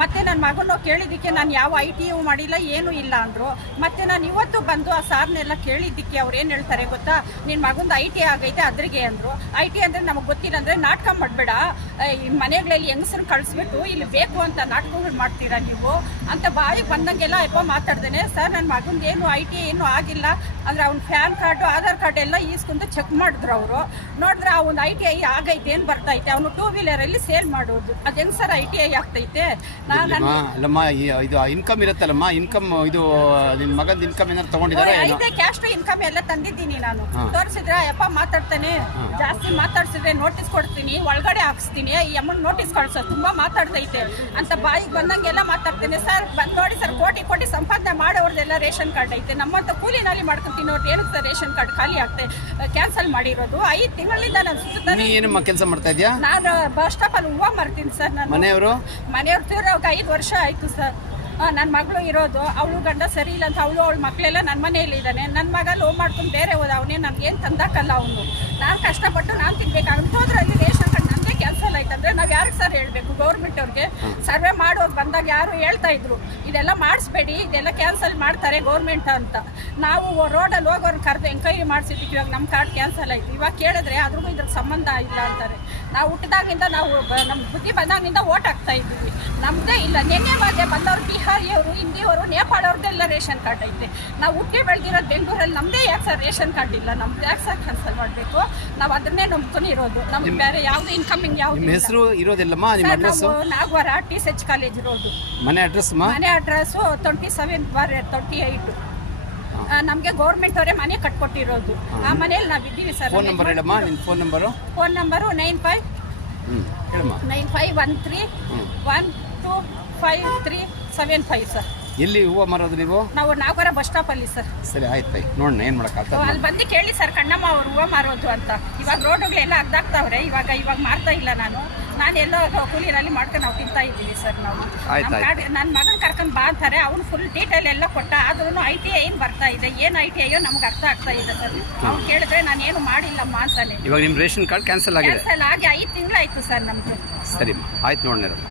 ಮತ್ತು ನನ್ನ ಮಗನ ಕೇಳಿದ್ದಕ್ಕೆ ನಾನು ಯಾವ ITU ಮಾಡಿಲ್ಲ ಏನೂ ಇಲ್ಲ ಅಂದರು. ಮತ್ತು ನಾನು ಇವತ್ತು ಬಂದು ಆ ಸಾರ್ನೆಲ್ಲ ಕೇಳಿದ್ದಕ್ಕೆ ಅವ್ರು ಏನು ಹೇಳ್ತಾರೆ ಗೊತ್ತಾ, ನಿನ್ನ ಮಗಂದು IT ಆಗೈತೆ ಅದ್ರಿಗೆ ಅಂದರು. IT ಅಂದರೆ ನಮಗೆ ಗೊತ್ತಿಲ್ಲ ಅಂದರೆ ನಾಟಕ ಮಾಡಬೇಡ, ಈ ಮನೆಗಳಲ್ಲಿ ಹೆಂಗಸರು ಕಳಿಸ್ಬಿಟ್ಟು ಇಲ್ಲಿ ಬೇಕು ಅಂತ ನಾಟಕಗಳು ಮಾಡ್ತೀರಾ ನೀವು ಅಂತ ಬಾಯಿಗೆ ಬಂದಂಗೆಲ್ಲ ಯಪ್ಪ ಮಾತಾಡ್ದೇನೆ. ಸರ್ ನನ್ನ ಮಗನಿಗೆ ಏನು ITI ಏನೂ ಆಗಿಲ್ಲ ಅಂದರೆ ಅವ್ನ ಪ್ಯಾನ್ ಕಾರ್ಡು ಆಧಾರ್ ಕಾರ್ಡ್ ಎಲ್ಲ ಈಸ್ಕೊಂಡು ಚೆಕ್ ಮಾಡಿದ್ರು ಅವರು. ನೋಡಿದ್ರೆ ಅವ್ನು ITI ಆಗೈತೆ ಏನು ಬರ್ತೈತೆ, ಅವನು 2 ವೀಲರಲ್ಲಿ ಸೇಲ್ ಮಾಡೋದು, ಅದು ಹೆಂಗೆ ಸರ್ ITI ಆಗ್ತೈತೆ? ಅಲ್ಲಮ್ಮ ಇದು ಇನ್ಕಮ್ ಇರುತ್ತಲ್ಲಮ್ಮ, ಇನ್ಕಮ್ ಇದು ನಿನ್ನ ಮಗನ ಇನ್ಕಮ್ ಏನಾದ್ರು ತಗೊಂಡಿದ್ದಾರೆ? ಐದೇ ಕ್ಯಾಸ್ಟ್ ಇನ್ಕಮ್ ಎಲ್ಲ ತಂದಿದ್ದೀನಿ ನಾನು. ತೋರಿಸಿದ್ರೆ ಯಪ್ಪ ಮಾತಾಡ್ತಾನೆ, ಜಾಸ್ತಿ ಮಾತಾಡ್ಸಿದ್ರೆ ನೋಟಿಸ್ ಕೊಡ್ತೀನಿ, ಒಳಗಡೆ ಹಾಕ್ಸ್ತೀನಿ, ಈ ಅಮ್ಮನ ನೋಟಿಸ್ ಕಳ್ಸೋ ತುಂಬಾ ಮಾತಾಡ್ತೈತೆ ಅಂತ ಬಾಯಿಗೆ ಬಂದಂಗೆಲ್ಲ ಮಾತಾಡ್ತೇನೆ. ಸರ್ ಬಂದು ನೋಡಿ ಸರ್, ಕೋಟಿ ಸಂಪಾದನೆ ಮಾಡೋರ್ದೆಲ್ಲ ರೇಷನ್ ಕಾರ್ಡ್ ಐತೆ, ನಮ್ಮಂತ ಕೂಲಿನಲ್ಲಿ ಮಾಡ್ಕೊಂತೀನಿ ಅವ್ರು ಏನಕ್ಕೆ ಸರ್ ರೇಷನ್ ಕಾರ್ಡ್ ಖಾಲಿ ಆಗ್ತದೆ, ಕ್ಯಾನ್ಸಲ್ ಮಾಡಿರೋದು 5 ತಿಂಗಳಿಂದ ನಾನು ಸುತ್ತಾನೆ. ಏನಮ್ಮ ಕೆಲಸ ಮಾಡ್ತಾ ಇದೆಯಾ? ನಾನು ಬಸ್ ಸ್ಟಾಪಲ್ಲಿ ಹೂವು ಮಾರ್ತೀನಿ ಸರ್. ನಾನು ಮನೆಯವರು ತೀರೋಗ 5 ವರ್ಷ ಆಯಿತು ಸರ್. ನನ್ನ ಮಗಳು ಇರೋದು, ಅವಳು ಗಂಡ ಸರಿ ಇಲ್ಲ ಅಂತ ಅವಳ ಮಕ್ಕಳೆಲ್ಲ ನನ್ನ ಮನೆಯಲ್ಲಿ ಇದ್ದಾನೆ. ನನ್ನ ಮಗ ಲೋ ಮಾಡ್ಕೊಂಡು ಬೇರೆ ಹೋದ, ಅವನೇ ನನಗೇನು ತಂದಾಕಲ್ಲ ಅವನು. ನಾನು ಕಷ್ಟಪಟ್ಟು ನಾನು ತಿನ್ಬೇಕಾಗುತ್ತೆ. ಹೋದ್ರಲ್ಲಿ ರೇಷನ್ ಕಾರ್ಡ್ ನನಗೆ ಕ್ಯಾನ್ಸಲ್ ಆಯ್ತಂದ್ರೆ ನಾವು ಯಾರಿಗೆ ಸರ್ ಹೇಳಬೇಕು? ಗೌರ್ಮೆಂಟ್ ಅವ್ರಿಗೆ ಸರ್ವೆ ಮಾಡೋರು ಬಂದಾಗ ಯಾರು ಹೇಳ್ತಾ ಇದ್ರು ಇದೆಲ್ಲ ಮಾಡಿಸ್ಬೇಡಿ, ಇದೆಲ್ಲ ಕ್ಯಾನ್ಸಲ್ ಮಾಡ್ತಾರೆ ಗೌರ್ಮೆಂಟ್ ಅಂತ. ನಾವು ರೋಡಲ್ಲಿ ಹೋಗೋರು ಕರೆದು ಎಂಕ್ವೈರಿ ಮಾಡಿಸಿದ್ವಿ, ಇವಾಗ ನಮ್ಮ ಕಾರ್ಡ್ ಕ್ಯಾನ್ಸಲ್ ಆಯಿತು. ಇವಾಗ ಕೇಳಿದ್ರೆ ಅದ್ರಿಗೂ ಇದ್ರ ಸಂಬಂಧ ಇಲ್ಲ ಅಂತಾರೆ. ನಾವು ಹುಟ್ಟಿದಾಗಿಂದ ನಾವು ನಮ್ಮ ಬುದ್ಧಿ ಬಂದಾಗಿಂದ ಓಟ್ ಹಾಕ್ತಾ ಇದ್ದೀವಿ, ನಮ್ಮದೇ ಇಲ್ಲ. ನೆನ್ನೆ ಬಾಗೆ ಬಂದವರು ಬಿಹಾರಿಯವರು, ಹಿಂದಿಯವರು, ನೇಪಾಳವ್ರದ್ದೆಲ್ಲ ರೇಷನ್ ಕಾರ್ಡ್ ಐತೆ. ನಾವು ಹುಟ್ಟಿ ಬೆಳೆದಿರೋದು ಬೆಂಗಳೂರಲ್ಲಿ, ನಮ್ಮದೇ ಯಾಕೆ ಸರ್ ರೇಷನ್ ಕಾರ್ಡ್ ಇಲ್ಲ? ನಮ್ದು ಯಾಕೆ ಸರ್ ಕ್ಯಾನ್ಸಲ್ ಮಾಡಬೇಕು? ನಾವು ಅದನ್ನೇ ನಂಬ್ಕೊಂಡು ಇರೋದು, ನಮ್ಗೆ ಬೇರೆ ಯಾವುದು ಇನ್ಕಮಿಂಗ್ ಯಾವುದು. ನಿಮ್ಮ ಹೆಸರು ಇರೋದಿಲ್ಲಮ್ಮ? ನಿಮ್ಮ ಅಡ್ರೆಸ್? ನಾಗವಾರ TSH ಕಾಲೇಜ್ ಇರೋದು. ಮನೆ ಅಡ್ರೆಸ್? ಮನೆ ಅಡ್ರೆಸ್ಸು 27/38. ನಮಗೆ ಗೌರ್ಮೆಂಟ್ ಅವರೇ ಮನೆ ಕಟ್ಕೊಟ್ಟಿರೋದು. ಆ ಮನೆಯಲ್ಲಿ ನಾವು ಇದ್ದೀವಿ ಸರ್. ಫೋನ್ ನಂಬರ್ ಹೇಳಮ್ಮ, ನಿನ್ನ phone number? Phone number 95125375 sir. ಎಲ್ಲಿ ಹೂವು ಮಾರೋದು ನೀವು? ನಾವು ನಾಗವಾರ ಬಸ್ ಸ್ಟಾಪಲ್ಲಿ ಸರ್. ಸರಿ ಆಯ್ತು, ನೋಡೋಣ ಏನು ಮಾಡೋಕ್ಕಾಗ್ತದೆ. ಅಲ್ಲಿ ಬಂದು ಕೇಳಿ ಸರ್, ಕಣ್ಣಮ್ಮ ಅವ್ರು ಹೂವು ಮಾರೋದು ಅಂತ. ಇವಾಗ ರೋಡುಗಳೆಲ್ಲ ಅರ್ಧಾಗ್ತಾವ್ರೆ, ಇವಾಗ ಮಾರ್ತಾ ಇಲ್ಲ ನಾನೆಲ್ಲೋ ಕೂಲಿನಲ್ಲಿ ಮಾಡ್ಕೊಂಡು ನಾವು ತಿಂತಾ ಇದ್ದೀವಿ ಸರ್. ನಾವು ನನ್ನ ಮಗನ ಕರ್ಕೊಂಡು ಬಾ ಅಂತಾರೆ, ಅವ್ನು ಫುಲ್ ಡೀಟೇಲ್ ಎಲ್ಲ ಕೊಟ್ಟ. ಆದ್ರೂ ITI ಏನು ಬರ್ತಾ ಇದೆ, ಏನು ITI ನಮ್ಗೆ ಅರ್ಥ ಆಗ್ತಾ ಇದೆ ಸರ್. ಅವ್ನು ಕೇಳಿದ್ರೆ ನಾನು ಏನು ಮಾಡಿಲ್ಲಮ್ಮ ಅಂತಾನೆ. ಇವಾಗ ನಿಮ್ಮ ರೇಷನ್ ಕಾರ್ಡ್ ಕ್ಯಾನ್ಸಲ್ ಆಗಿದೆ? ಕ್ಯಾನ್ಸಲ್ ಆಗಿ 5 ತಿಂಗಳಾಯ್ತು ಸರ್ ನಮ್ದು. ಸರಿ ಆಯ್ತು, ನೋಡೋಣ.